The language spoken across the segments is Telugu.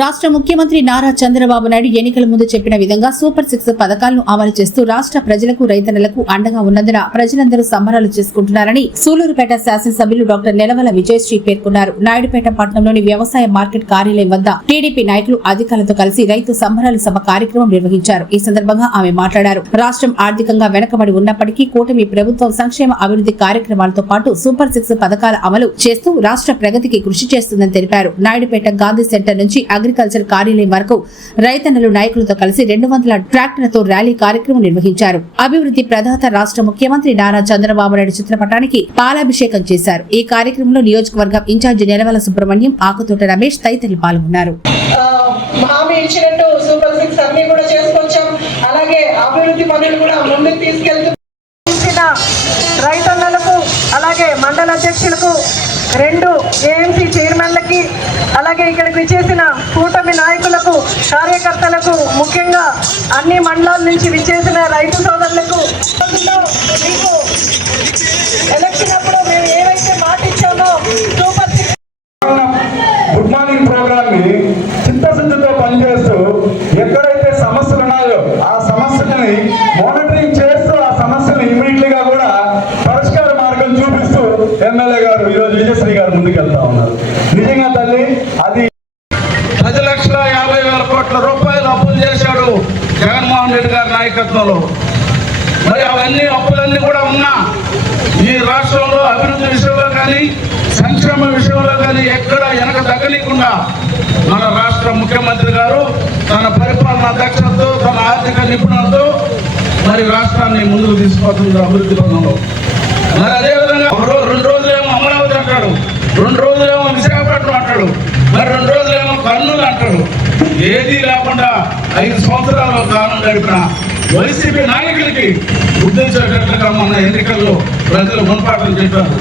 రాష్ట్ర ముఖ్యమంత్రి నారా చంద్రబాబు నాయుడు ఎన్నికల ముందు చెప్పిన విధంగా సూపర్ 6 పథకాలను అమలు చేస్తూ రాష్ట్ర ప్రజలకు రైతన్నలకు అండగా ఉన్నందున ప్రజలందరూ సంబరాలు చేసుకుంటున్నారని సూలూరుపేట శాసనసభ్యులు డాక్టర్ నెలవల విజయశ్రీ పేర్కొన్నారు. నాయుడుపేట పట్టణంలోని వ్యవసాయ మార్కెట్ కార్యాలయం వద్ద టీడీపీ నాయకులు అధికారులతో కలిసి రైతు సంబరాల సభ కార్యక్రమం నిర్వహించారు. ఈ సందర్భంగా ఆమె మాట్లాడారు. రాష్ట్రం ఆర్థికంగా వెనుకబడి ఉన్నప్పటికీ కూటమి ప్రభుత్వం సంక్షేమ అభివృద్ధి కార్యక్రమాలతో పాటు సూపర్ 6 పథకాల అమలు చేస్తూ రాష్ట్ర ప్రగతికి కృషి చేస్తుందని తెలిపారు. నాయుడుపేట గాంధీ సెంటర్ నుంచి అగ్రికల్చర్ కార్యాలయం వరకు రైతన్నలు నాయకులతో కలిసి 200 ట్రాక్టర్లతో ర్యాలీ కార్యక్రమం నిర్వహించారు. అభివృద్ధి ప్రదాత రాష్ట్ర ముఖ్యమంత్రి నారా చంద్రబాబు నాయుడు చిత్రపటానికి పాలాభిషేకం చేశారు. ఈ కార్యక్రమంలో నియోజకవర్గం ఇన్ఛార్జి నెలవల సుబ్రహ్మణ్యం, ఆకుతోట రమేష్ తదితరులు పాల్గొన్నారు. రైతన్నలకు అలాగే మండల అధ్యక్షులకు 2 ఏఎంసీ చైర్మన్లకి అలాగే ఇక్కడికి విచ్చేసిన కూటమి నాయకులకు కార్యకర్తలకు ముఖ్యంగా అన్ని మండలాల నుంచి విచ్చేసిన రైతు సోదరులకు మీకు ఎలక్షన్ అప్పుడు మేము ఏవైతే మాట ఇచ్చామో సూపర్ 6 గుడ్ మార్నింగ్ ప్రోగ్రామ్ ని చిత్తశుద్ధితో పనిచేస్తూ ఎక్కడైతే సమస్యలు ఉన్నాయో ఆ సమస్యలని మానిటరింగ్ చేస్తూ ఆ సమస్యలు ఇమీడియట్ గా కూడా పరిష్కార మార్గం చూపిస్తూ ఎమ్మెల్యే గారు ఈరోజు విజయశ్రీ గారు ముందుకెళ్తా ఉన్నారు. నిజంగా తల్లి అది 10,50,000 కోట్ల రూపాయలు అప్పులు చేశాడు జగన్మోహన్ రెడ్డి గారి నాయకత్వంలో. మరి అవన్నీ అప్పులన్నీ కూడా ఉన్నా ఈ రాష్ట్రంలో అభివృద్ధి విషయంలో కానీ సంక్షేమ విషయంలో కానీ ఎక్కడ వెనక తగ్గనీయకుండా మన రాష్ట్ర ముఖ్యమంత్రి గారు తన పరిపాలనా దక్షతతో తన ఆర్థిక నిపుణులతో మరి రాష్ట్రాన్ని ముందుకు తీసుకుపోతుంది అభివృద్ధి పథంలో. మరి అదేవిధంగా 2 రోజులేమో అమరావతి అంటాడు, 2 రోజులేమో విశాఖపట్నం అంటాడు, మరి 2 రోజులేమో కర్నూలు అంటాడు. ఏదీ లేకుండా 5 సంవత్సరాల కాలం గడిపిన వైసీపీ నాయకులకి గుర్తించేటట్లుగా మన ఎన్నికల్లో ప్రజలు మున్పాటలు చెప్పారు.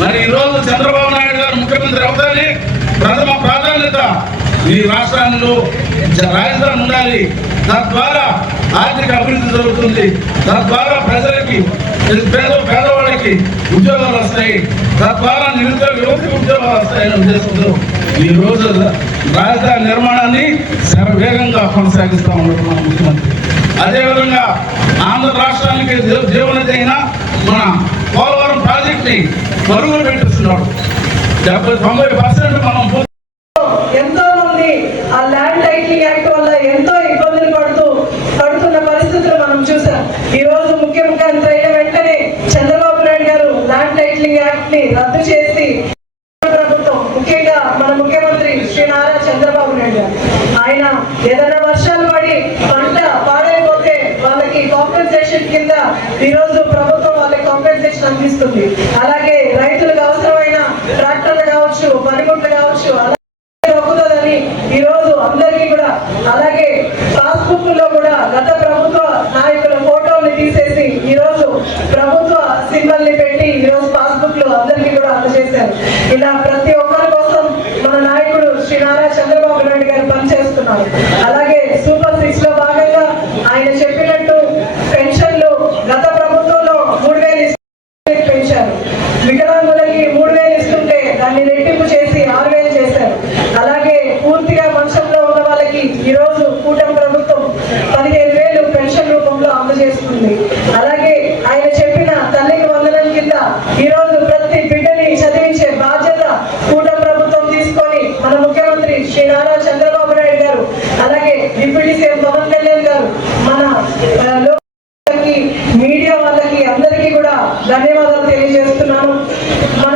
మరి ఈరోజు చంద్రబాబు నాయుడు గారు ముఖ్యమంత్రి అవుతారని ప్రథమ ప్రాధాన్యత ఈ రాష్ట్రాల్లో రాజధాని ఉండాలి. తద్వారా ఆర్థిక అభివృద్ధి జరుగుతుంది, తద్వారా ప్రజలకి పేదవాళ్ళకి ఉద్యోగాలు వస్తాయి, తద్వారా నిరుద్యోగ యువతకి ఉద్యోగాలు వస్తాయనే ఉద్దేశంతో ఈ రోజు రాజధాని నిర్మాణాన్ని వేగంగా కొనసాగిస్తూ ఉంటున్నాం ముఖ్యమంత్రి. అదేవిధంగా ఆంధ్ర రాష్ట్రానికి జీవనది అయిన మన పోలవరం ప్రాజెక్ట్ ని పరుగులు పెట్టిస్తున్నాడు. 90% మనం ఎంతో మంది ఆ ల్యాండ్ టైటిలింగ్ యాక్ట్ వల్ల ఎంతో ఇబ్బందులు పడుతున్న పరిస్థితులు మనం చూసాం. ఈ రోజు ముఖ్యమంత్రి అయిన వెంటనే చంద్రబాబు నాయుడు గారు ల్యాండ్ టైటిలింగ్ యాక్ట్ ని రద్దు చేసి ప్రభుత్వం ముఖ్యంగా మన ముఖ్యమంత్రి శ్రీ నారా చంద్రబాబు నాయుడు గారు ఆయన ఏదైనా వర్షాలు పడి పంట పాడైపోతే వాళ్ళకి కాంపెన్సేషన్ కింద ఈ రోజు ప్రభుత్వం వాళ్ళకి కాంపెన్సేషన్ అందిస్తుంది. అలాగే రైతులకు అవసరమైన ట్రాక్టర్లు కావచ్చు, పనిముట్లు కావచ్చు దొరుకుతుందని ఈ రోజు అందరికీ కూడా, అలాగే పాస్బుక్ లో కూడా గత ప్రభుత్వ నాయకుల ఫోటోలు తీసేసి ఈ రోజు ప్రభుత్వ సింబల్ ని పెట్టి ఈ రోజు పాస్బుక్ లో అందరికీ కూడా అందజేశారు. ఇలా ప్రతి ఒక్కరి కోసం మన నాయకుడు శ్రీ నారా చంద్రబాబు నాయుడు గారు పనిచేస్తున్నారు. అలాగే సూపర్ 6 లో భాగంగా ఆయన చెప్పినట్టు పెన్షన్లు గత ప్రభుత్వంలో 3,000 పెంచారు. వికలాంగులకి 3,000 ఇస్తుంటే దాన్ని రెట్టింపు చేసి 6,000 చేశారు. అలాగే పూర్తిగా మంచంలో ఉన్న వాళ్ళకి ఈ రోజు కూటమి ప్రభుత్వం 15,000 పెన్షన్ రూపంలో అందజేస్తుంది. అలాగే ఆయన చెప్పిన తల్లికి వందనం కింద ఈ రోజు ప్రతి బిడ్డని చదివించే బాధ్యత కూటమి ప్రభుత్వం తీసుకొని మన ముఖ్యమంత్రి శ్రీ నారా చంద్రబాబు నాయుడు గారు అలాగే డిప్యూటీ సీఎం పవన్ కళ్యాణ్ గారు మన మీడియా వాళ్ళకి అందరికీ కూడా ధన్యవాదాలు తెలియజేస్తున్నాను. మన